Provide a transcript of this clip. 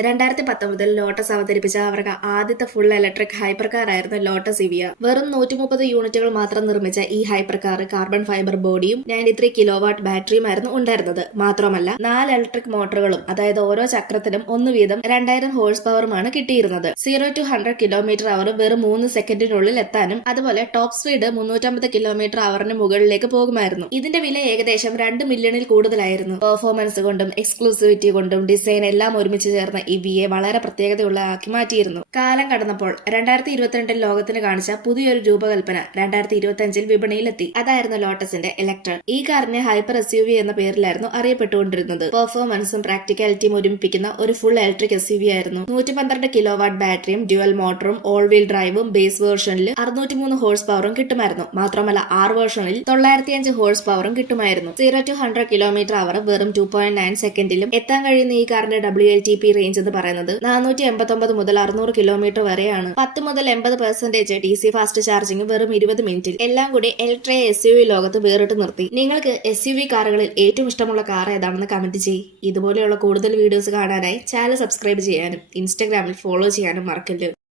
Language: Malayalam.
2019 ലോട്ടസ് അവതരിപ്പിച്ച അവർക്ക് ആദ്യത്തെ ഫുൾ ഇലക്ട്രിക് ഹൈപ്പർ കാർ ആയിരുന്നു ലോട്ടസ് ഇവിയ. വെറും 130 യൂണിറ്റുകൾ മാത്രം നിർമ്മിച്ച ഈ ഹൈപ്പർ കാർ കാർബൺ ഫൈബർ ബോഡിയും 93 കിലോവാട്ട് ബാറ്ററിയുമായിരുന്നു ഉണ്ടായിരുന്നത്. മാത്രമല്ല 4 ഇലക്ട്രിക് മോട്ടോറുകളും, അതായത് ഓരോ ചക്രത്തിലും 1 വീതം 2000 ഹോഴ്സ് പവറുമാണ് കിട്ടിയിരുന്നത്. 0 to 100 കിലോമീറ്റർ അവർ വെറും 3 സെക്കൻഡിനുള്ളിൽ എത്താനും അതുപോലെ ടോപ്പ് സ്പീഡ് 350 കിലോമീറ്റർ അവറിന് മുകളിലേക്ക് പോകുമായിരുന്നു. ഇതിന്റെ വില ഏകദേശം 2 മില്യണിൽ കൂടുതലായിരുന്നു. പെർഫോമൻസ് കൊണ്ടും എക്സ്ക്ലൂസിവിറ്റി കൊണ്ടും ഡിസൈൻ എല്ലാം ഒരുമിച്ച് ചേർന്ന ഇവിയെ വളരെ പ്രത്യേകതയുള്ളതാക്കി മാറ്റിയിരുന്നു. കാലം കടന്നപ്പോൾ 2022 ലോകത്തിന് കാണിച്ച പുതിയൊരു രൂപകൽപ്പന 2025 വിപണിയിലെത്തി. അതായിരുന്നു ലോട്ടസിന്റെ ഇലക്ട്ര. ഈ കാറിനെ ഹൈപ്പർ SUV എന്ന പേരിലായിരുന്നു അറിയപ്പെട്ടുകൊണ്ടിരുന്നത്. പെർഫോമൻസും പ്രാക്ടിക്കാലിറ്റിയും ഒരുമിപ്പിക്കുന്ന ഒരു ഫുൾ ഇലക്ട്രിക് SUV ആയിരുന്നു. 112 കിലോവാട്ട് ബാറ്ററിയും ഡ്യുവൽ മോട്ടറും ഓൾ വീൽ ഡ്രൈവും ബേസ് വേർഷനിൽ 603 ഹോഴ്സ് പവറും കിട്ടുമായിരുന്നു. മാത്രമല്ല 6 വേർഷനിൽ 905 ഹോഴ്സ് പവറും കിട്ടുമായിരുന്നു. 0 to 100 കിലോമീറ്റർ അവർ വെറും 2.9 സെക്കൻഡിലും എത്താൻ കഴിയുന്ന ഈ കാറിന്റെ WLTP റേഞ്ച് എന്ന് പറയുന്നത് 489 മുതൽ 600 കിലോമീറ്റർ വരെയാണ്. 10 മുതൽ 80% DC ഫാസ്റ്റ് ചാർജിംഗ് വെറും 20 മിനിറ്റിൽ. എല്ലാം കൂടി ഇലക്ട്രിക് SUV ലോകത്ത് വേറിട്ട് നിർത്തി. നിങ്ങൾക്ക് SUV കാറുകളിൽ ഏറ്റവും ഇഷ്ടമുള്ള കാർ ഏതാണെന്ന് കമന്റ് ചെയ്യ്. ഇതുപോലെയുള്ള കൂടുതൽ വീഡിയോസ് കാണാനായി ചാനൽ സബ്സ്ക്രൈബ് ചെയ്യാനും ഇൻസ്റ്റാഗ്രാമിൽ ഫോളോ ചെയ്യാനും മറക്കല്ല്.